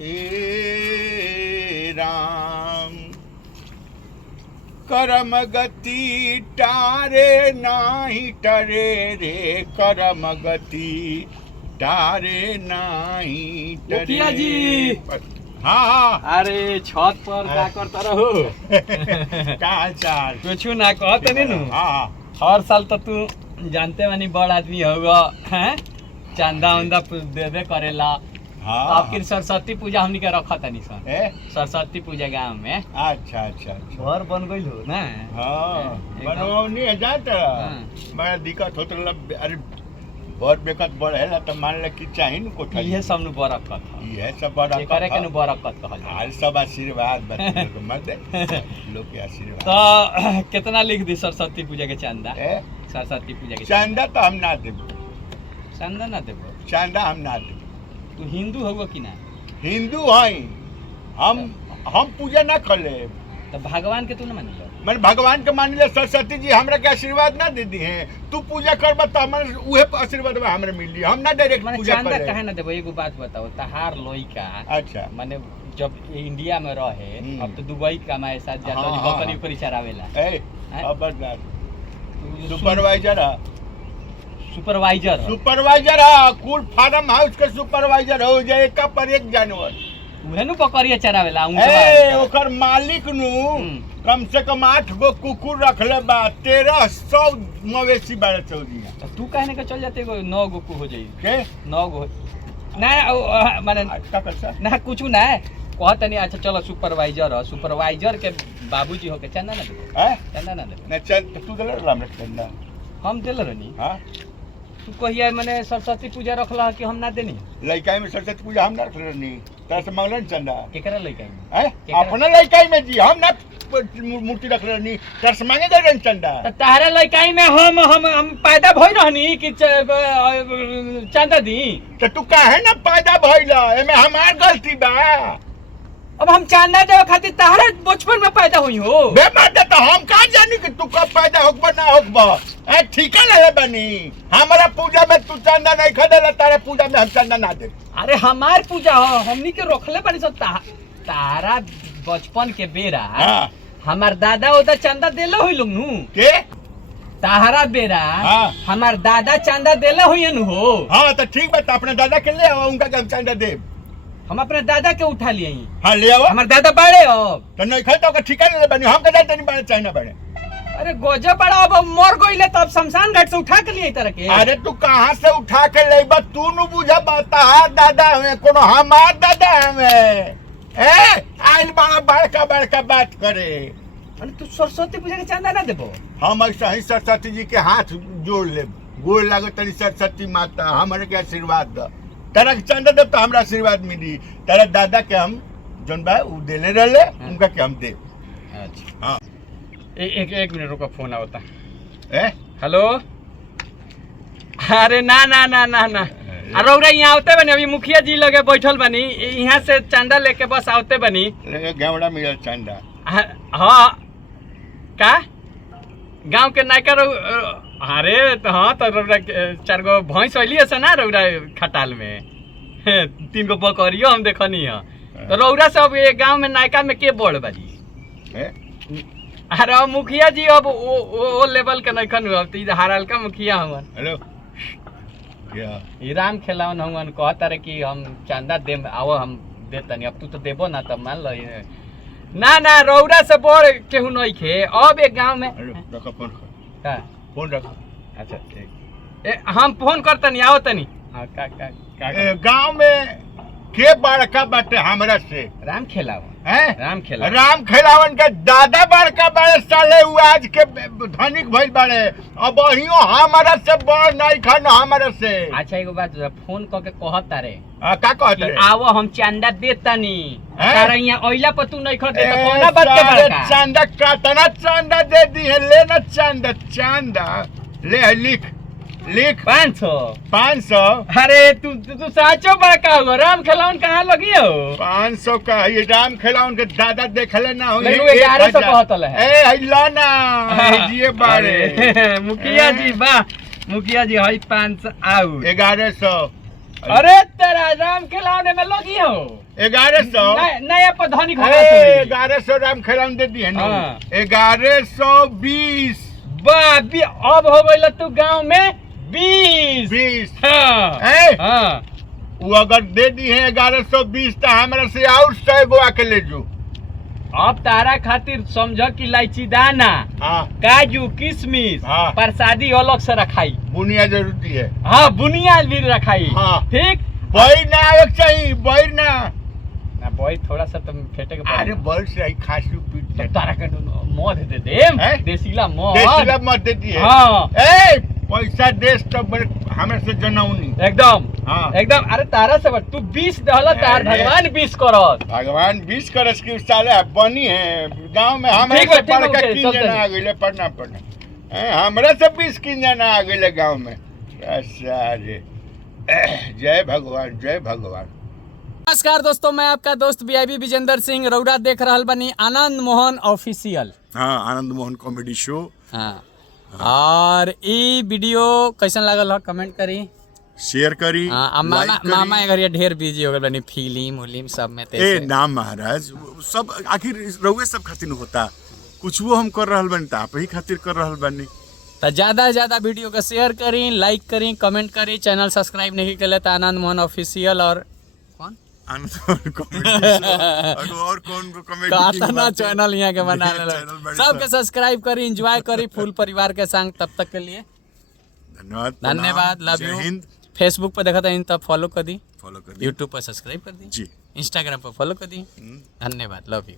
ए राम करम गति टारे नाही टरे रे करम गति टारे नाही टरे। मुखिया जी। हाँ अरे छत पर का करता रहो का हालचाल कुछ ना कहते नहीं नु। हाँ हर साल तो तू जानते वानी बड़ आदमी होगा हैं चंदा उंदा देवे करेला। हाँ आपकी सरस्वती पूजा हमनी के रखा तनी सन सरस्वती पूजा गांव में। अच्छा अच्छा अच्छा घर बन गई हो ना। हाँ एकदम। बनवनी है जाता हाँ। बड़ा दिक्कत होत रहल। अरे बहुत बेकत बढ़ेला तो मान ले कि चाहिए न कोठा ये सब नु बरकत ह ये सब बड़ा ये करे के नु बरकत कहल जाला। हाल सब आशीर्वाद बच्चे को मत दे लोग के आशीर्वाद। तो कितना लिख दी सरस्वती पूजा के चंदा? सरस्वती पूजा के चंदा तो हम ना देबो। चंदा ना देबो? चंदा हम ना देबो। तू हिंदू होगो कि ना? हिंदू हई हम पूजा ना करे। तो भगवान के तू ना मानिलो? मैंने भगवान के मान ले सरस्वती जी हमरा के आशीर्वाद ना दे दी हैं। तू पूजा करबा तो हमर उहे आशीर्वाद हमरा मिली। हम ना डायरेक्ट पूजा करे। चंदा काहे ना देबो? एगो बात बताओ तहार लइका अच्छा माने जब इंडिया में रहे अब तो दुबई कमाए साथ जाता हाँ, बकरी उकरी चरावेला। ए खबरदार सुपरवाइजर सुपरवाइजर कुल फार्म हाउस के सुपरवाइजर हो जाए एक पर एक जानवर उहे नु बकरिया चरावेला। ओकर मालिक नु कम से कम 8 गो कुकुर रखले बा 1300 मवेशी बारे चौदिया। तो तू कहने के चल जाते 9 गो को हो जाई के 9 गो ना माने का कैसा ना कुछ ना कहत नहीं। अच्छा चलो सुपरवाइजर के बाबूजी होके चंदा ना दे चंदा ना दे ना चल तू दे राम चंदा हम देल रहनी। हां तू कहिया माने सरस्वती पूजा रखला कि हम ना देनी? लइका में सरस्वती पूजा हम ना रखनी तरह से मांगलन चंदा केकरा लइका में? अपना लइका में जी हम ना मूर्ति रख रहनी तरह से मांगे दे चंदा। तो तारे लइकाई में हम पैदा भई रहनी कि चंदा दी? तो तू काहे ना पैदा भइला एमे हमार गलती बा। अब हम चंदा देवे खातिर तारे बचपन में पैदा हुई हो। बे माता तो हम का जानी कि तू कब पैदा होकबा ना होकबा। ए ठीका ले बनी हमारा पूजा में तू चंदा नहीं खदेला तारे पूजा में हम चंदा ना दे। अरे हमार पूजा हो हमनी के रोकले बानी सब तारा बचपन के बेरा। हां हमार दादा ओदा चंदा देले होई लोग नु के तारा बेरा। हाँ। हमार दादा चंदा देले होई नु हो। हां तो ठीक बात अपने दादा के ले आओ उनका हम चंदा दे। हम अपने दादा के उठा लिए। हां ले आओ हमार दादा बड़े हो तो नहीं खाता का ठीका ले बनी हम के दादा नहीं बने चाहे ना बने। अरे गोजा बड़ा अब मर गइले तब शमशान घाट से उठा के लिए तरह के। अरे तू कहां से उठा के लेबा तू नु बुझा बता दादा हमें कोनो हमार दादा हमें ए आइल बड़ा बड़का बात करे। अरे तू सरस्वती पूजा के चंदा ना देबो? हम ऐसा ही सरस्वती जी के हाथ जोड़ ले गोड़ लागो तनी सरस्वती माता हमरे के आशीर्वाद द तेरा के चंदा दे तो हमरा आशीर्वाद मिली। तेरा दादा के हम जोन बा उ देले रहले उनका के हम दे। अच्छा हां एक मिनट रुको फोन आवता। हेलो अरे ना ना ना ना ना अरे रौरा यहाँ आवते बनी अभी मुखिया जी लगे बैठल बनी यहाँ से चंदा लेके बस आवते बनी। गेवड़ा मिलल चंदा। हाँ का गांव के नायका अरे तो हाँ तो रौरा 4 गो भैंस अली से ना रौरा खटाल में 3 गो बकरियो हम देखनी है। तो रौरा से अब ये गांव में नायका में के बड़ बाजी? अरे मुखिया जी अब वो लेवल के नहीं खन अब तो हारल का मुखिया हमन। हेलो क्या ई राम खेलावन हमन कहता रे कि हम चंदा दे आओ हम देतनी। अब तू तो देबो ना तो मान लो ना ना रौरा से बड़ केहू नहीं खे अब एक गांव में। रखो फोन का फोन रखो। अच्छा ठीक हम फोन करतनी आओ तनी। हां का गांव में के बड़का बाटे हमरा से? राम खेलावन हैं राम खेलावन के दादा बड़का बड़े साले उ आज के धनिक भइल बड़े अब अहियो हमरा से बड़ नहीं खन हमरा से। अच्छा एगो बात फोन क के कहता रे का कहत रे आओ हम चंदा देतनी तारा यहाँ ओइला पर तू नहीं खदे तो कोना बात के बड़का चंदा काटना चंदा दे दी है लेना चंदा ले लिख 500। अरे तू साचो बड़का हो राम खेलावन कहाँ लगी हो? 500 का ये राम खेलावन के दादा देखले ना हो 1100 कहतल है। ए लाना ये बारे मुखिया जी वाह मुखिया जी हई 500 आउ 1100 अरे तेरा राम खिलाने में लगी हो 1100 नया प्रधानी 1100 राम खिलाने दे दिए ना हाँ। 1120 अब हो गई तू गांव में 20 हाँ। वो अगर दे दी है 1120 तो हमारा से और 100 गो आके ले जो। अब तारा खातिर समझ कि इलायची दाना हाँ। काजू किशमिश हाँ। प्रसादी अलग से रखाई बुनिया जरूरी है। हाँ बुनिया भी रखाई हाँ। ठीक बैर ना आवे चाहिए बैर ना बोई थोड़ा सा तुम फेटे के अरे बैर से आई खासी पीट तो तारा के मौत दे दे देसीला मौत देसीला मत दे दिए। हाँ ए पैसा देश तो हमें से जनौनी एकदम हाँ। एकदम अरे तारा से तू 20 दहला तार भगवान 20 करत भगवान 20 करस की साले बनी है गांव में हमें ठीक है, से ठीक है, पढ़ के ओके, किन चलते जना आ गइले पढ़ना हमरा से 20 किन जना आ गइले गांव में। अच्छा रे जय भगवान जय भगवान। नमस्कार दोस्तों, मैं आपका दोस्त वीआईपी विजेंद्र सिंह रौरा देख रहल बनी आनंद मोहन ऑफिशियल। हाँ आनंद मोहन कॉमेडी शो। हाँ और ई वीडियो कैसन लागल हो कमेंट करी शेयर करी मामा अगर ये ढेर बिजी हो गए बनी फिल्म उलिम सब में ए नाम महाराज सब आखिर रउए सब खातिर होता कुछ वो हम कर रहल बानी आप ही खातिर कर रहल बानी तो ज्यादा से ज्यादा वीडियो को शेयर करी लाइक करी कमेंट करी चैनल सब्सक्राइब नहीं कर तो आनंद मोहन ऑफिशियल और कौन आनंद मोहन कॉमेडी शो और कौन कॉमेडी ना चैनल यहाँ के बना सबके सब्सक्राइब करी एंजॉय करी फुल परिवार के संग। तब तक के लिए धन्यवाद लव यू। फेसबुक पर देखा था तब फॉलो कर दी फॉलो कर दी यूट्यूब पर सब्सक्राइब कर दी जी इंस्टाग्राम पर फॉलो कर दी धन्यवाद लव यू।